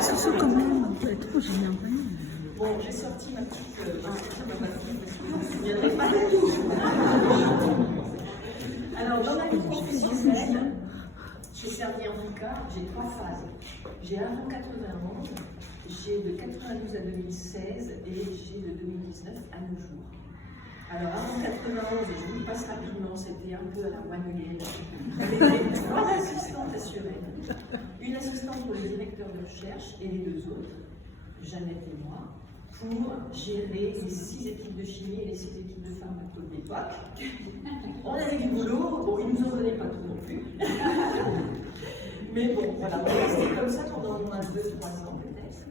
C'est ça quand même, trop génial. Bon, j'ai sorti ma petite batterie parce que je ne me souviendrai pas. Alors, dans ma vie professionnelle, j'ai servi en tout cas, j'ai 3 phases. J'ai avant 91, j'ai de 92 à 2016 et j'ai de 2019 à nos jours. Alors, avant 91, et je vous le passe rapidement, c'était un peu à la manuelle. J'avais 3 assistantes assurées. Une assistante pour le directeur de recherche et les 2 autres, Jeannette et moi, pour gérer les 6 équipes de chimie et les 6 équipes de pharmaco de l'époque. On avait du boulot, bon, ils ne nous en donnaient pas tout non plus. Mais bon, voilà, on est resté comme ça pendant au moins 2-3 ans peut-être.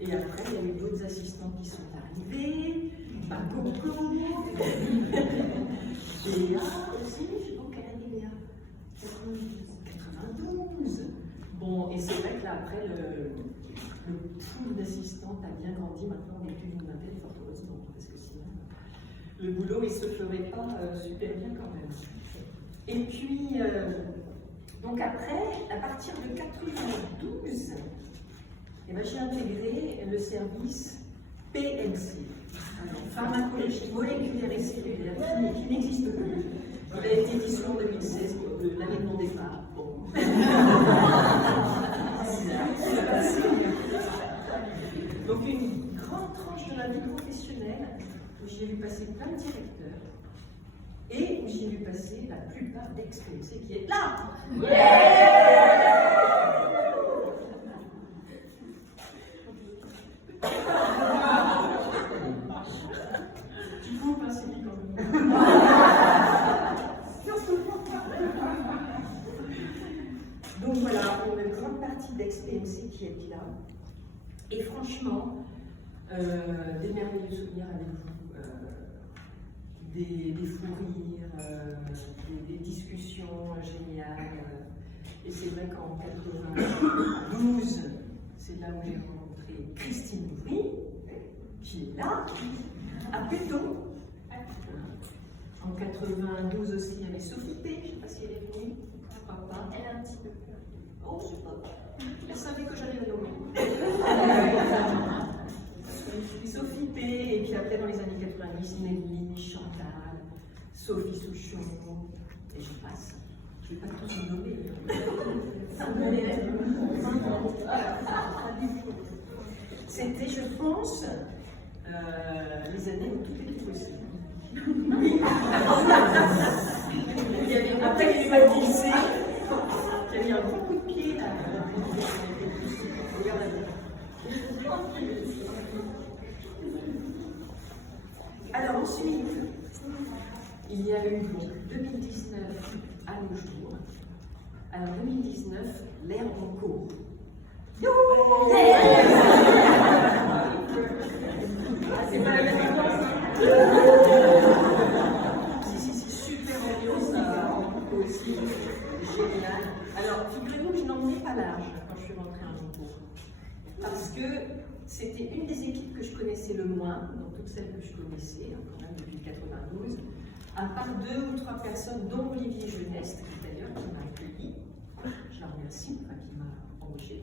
Et après, il y a eu d'autres assistants qui sont arrivés, Coco, Léa aussi, je sais pas quelle année Léa, 92. Bon, et c'est vrai que là, après, le pool d'assistantes a bien grandi. Maintenant, on n'est plus d'une vingtaine, fort heureusement, parce que sinon, le boulot, il ne se ferait pas super bien quand même. Et puis, donc après, à partir de 92, eh ben, j'ai intégré le service PMC, pharmacologie moléculaire et cellulaire, qui n'existe plus. Il a été dissous en 2016, l'année de mon départ. Bon. Donc une grande tranche de ma vie professionnelle où j'ai vu passer plein de directeurs et où j'ai vu passer la plupart d'ex-PMC qui est là. Du coup, c'est qui quand même. Donc voilà, une grande partie d'ex-PMC qui est là. Et franchement, des merveilleux souvenirs avec vous, des fous rires, des discussions géniales. Et c'est vrai qu'en 92, c'est là où j'ai rencontré Christine Ouvry, qui est là, à Péton. En 92 aussi, il y avait Sophie P, je ne sais pas si elle est venue. Papa. Elle a un petit peu peur. Oh, je sais pas. Elle savait que j'allais la nommer. Sophie P, et puis après dans les années 90, Nelly, Chantal, Sophie Souchon, et je passe. Je ne vais pas tous les nommer. C'était, je pense, les années où tout était possible. Il y avait après qu'il m'a glissé, il y avait un grand coup de pied là. Alors ensuite, il y a eu donc 2019 à nos jours. Alors 2019, l'ère en cours. C'est pas la même si, super ambiance en cours aussi. Génial. Alors, figurez-vous que je n'en ai pas large quand je suis rentrée à mon cours. Parce que c'était une des équipes que je connaissais le moins, donc toutes celles que je connaissais, quand même depuis 92, à part 2 ou 3 personnes, dont Olivier Jeunesse, d'ailleurs, qui m'a accueilli. Je la remercie, enfin, qui m'a embauché.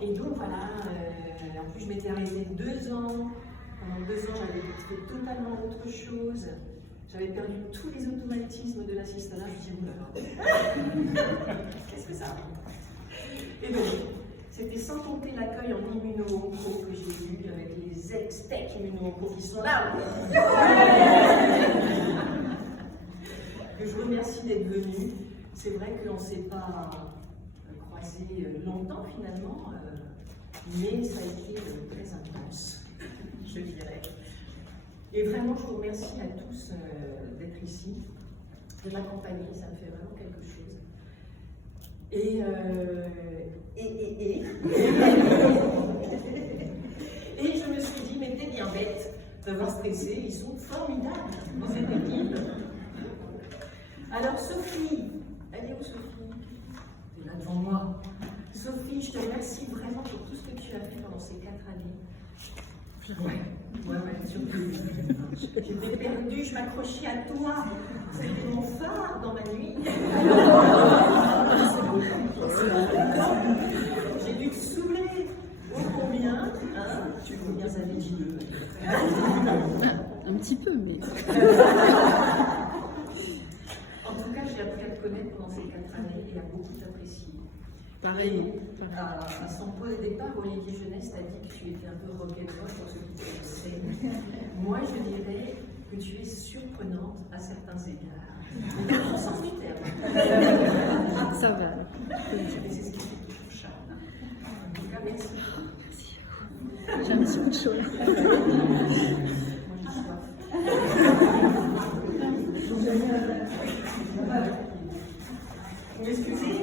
Et donc voilà, en plus je m'étais arrêtée 2 ans. Pendant 2 ans, j'avais fait totalement autre chose. J'avais perdu tous les automatismes de l'assistanat. Je me dis, qu'est-ce que ça? Et donc, c'était sans compter l'accueil en immuno-onco que j'ai eu avec les ex-tech immuno-onco qui sont là. Que je remercie d'être venus. C'est vrai qu'on ne s'est pas croisés longtemps finalement, mais ça a été très intense, je dirais. Et vraiment, je vous remercie à tous d'être ici, de m'accompagner, ça me fait vraiment quelque chose. Et je me suis dit, mais t'es bien bête d'avoir stressé, ils sont formidables, cette équipe. Alors Sophie, elle est où Sophie? Elle est là devant moi. Sophie, je te remercie vraiment pour tout ce que tu as fait pendant ces 4 années. Ouais, surtout. J'étais perdue, je m'accrochais à toi. C'était mon phare dans ma nuit. J'ai dû te saouler. Oh, combien hein? Tu veux bien habitudes. Un petit peu, mais. En tout cas, j'ai appris à te connaître pendant ces 4 années et à beaucoup t'apprécier. Pareil. À son point de départ, Olivier Jeunesse t'a dit que tu étais un peu rock'n'roll pour ceux qui te connaissaient. Moi, je dirais que tu es surprenante à certains égards. Mais dans le sens du terme. Ça va. Et c'est ce qui fait ton charme. En tout cas, merci. J'ai un petit coup de chaud. Excusez.